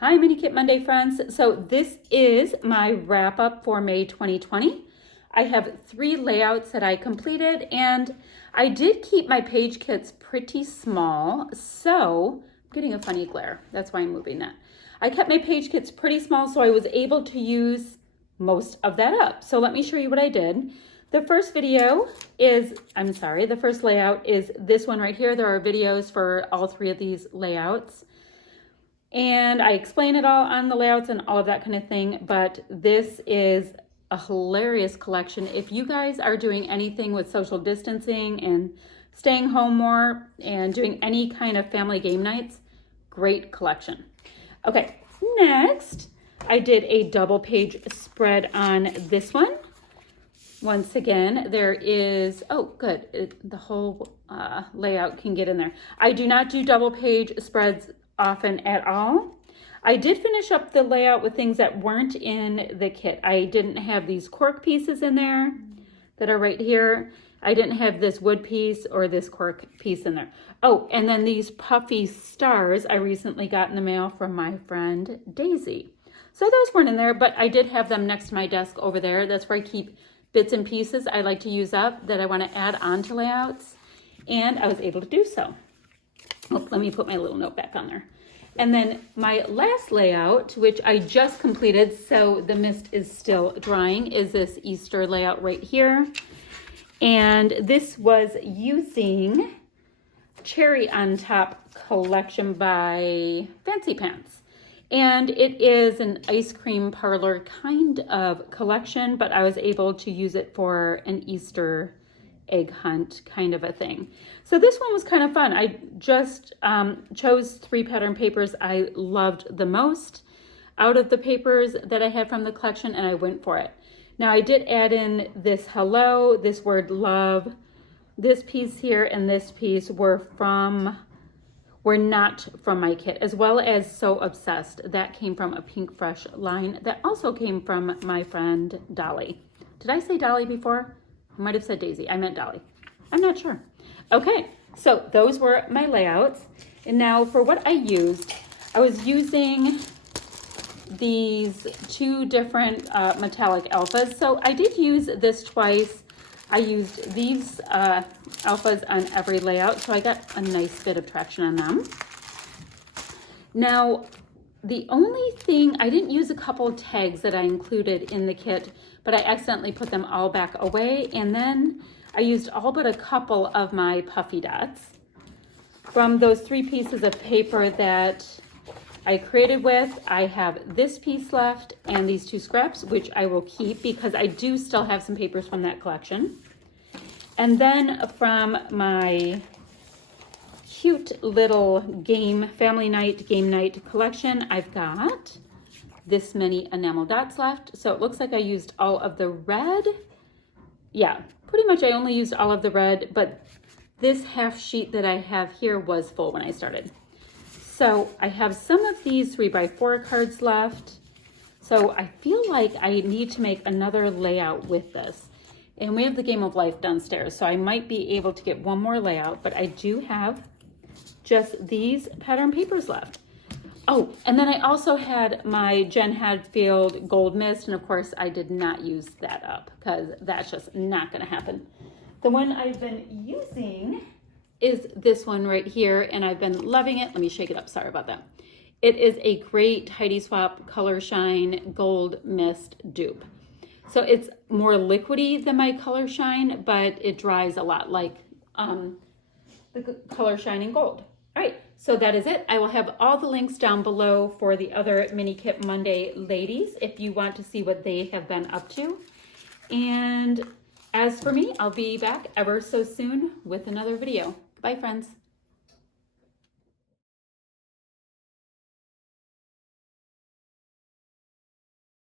Hi, Mini Kit Monday friends. So this is my wrap up for May 2020. I have 3 layouts that I completed, and I did keep my page kits pretty small. So I'm getting a funny glare. That's why I'm moving that. I kept my page kits pretty small, so I was able to use most of that up. So let me show you what I did. The first layout is this one right here. There are videos for all 3 of these layouts. And I explain it all on the layouts and all of that kind of thing, but this is a hilarious collection. If you guys are doing anything with social distancing and staying home more and doing any kind of family game nights, great collection. Okay, next, I did a double page spread on this one. Once again, there is, oh good, the whole layout can get in there. I do not do double page spreads often at all. I did finish up the layout with things that weren't in the kit. I didn't have these cork pieces in there that are right here. I didn't have this wood piece or this cork piece in there. Oh, and then these puffy stars I recently got in the mail from my friend Daisy. So those weren't in there, but I did have them next to my desk over there. That's where I keep bits and pieces I like to use up that I want to add on to layouts, and I was able to do so. Oh, let me put my little note back on there. And then my last layout, which I just completed, so the mist is still drying, is this Easter layout right here. And this was using Cherry on Top collection by Fancy Pants. And it is an ice cream parlor kind of collection, but I was able to use it for an Easter egg hunt kind of a thing. So this one was kind of fun. I just chose 3 pattern papers I loved the most out of the papers that I had from the collection, and I went for it. Now I did add in this hello, this word love, this piece here, and this piece were not from my kit, as well as So Obsessed. That came from a Pink Fresh line that also came from my friend Dolly. Did I say Dolly before? I might have said Daisy. I meant Dolly. I'm not sure. Okay, so those were my layouts. And now for what I used, I was using these 2 different metallic alphas. So I did use this twice. I used these alphas on every layout, so I got a nice bit of traction on them. Now, the only thing, I didn't use a couple of tags that I included in the kit, but I accidentally put them all back away, and then I used all but a couple of my puffy dots from those 3 pieces of paper that I created with. I have this piece left and these 2 scraps, which I will keep because I do still have some papers from that collection. And then from my cute little family night, game night collection, I've got this many enamel dots left. So it looks like I used all of the red. Yeah, pretty much I only used all of the red, but this half sheet that I have here was full when I started. So I have some of these 3x4 cards left. So I feel like I need to make another layout with this. And we have the Game of Life downstairs, so I might be able to get one more layout, but I do have just these pattern papers left. Oh, and then I also had my Jen Hadfield Gold Mist, and of course I did not use that up because that's just not gonna happen. The one I've been using is this one right here, and I've been loving it. Let me shake it up, sorry about that. It is a great Tidy Swap Color Shine Gold Mist dupe. So it's more liquidy than my Color Shine, but it dries a lot like the Color Shine in Gold. All right, so that is it. I will have all the links down below for the other Mini Kit Monday ladies if you want to see what they have been up to. And as for me, I'll be back ever so soon with another video. Bye, friends.